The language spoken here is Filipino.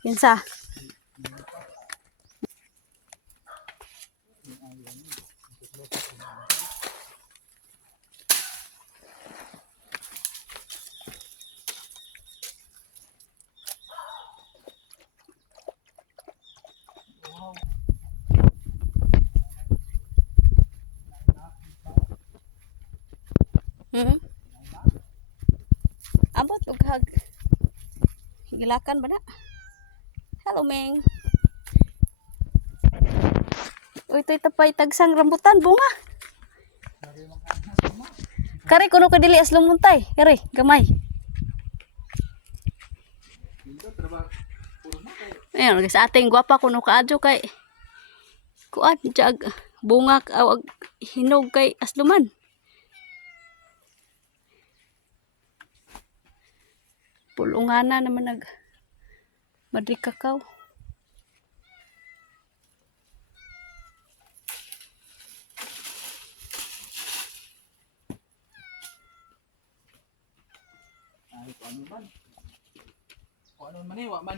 Kinsa? Abot ughag. Higilakan ba na? Hello, Meng. Uy, ito'y tapay tagsang rambutan, bunga. Kari, kuno ka dili as lumuntay. Kari, gamay. Ayan, sa ating gwapa kuno kaadyo kay kuan, jag, bunga, hinog kay asluman. Pulungana naman nag madri kakao. Ay, kung ano man. Kung ano man eh, wa man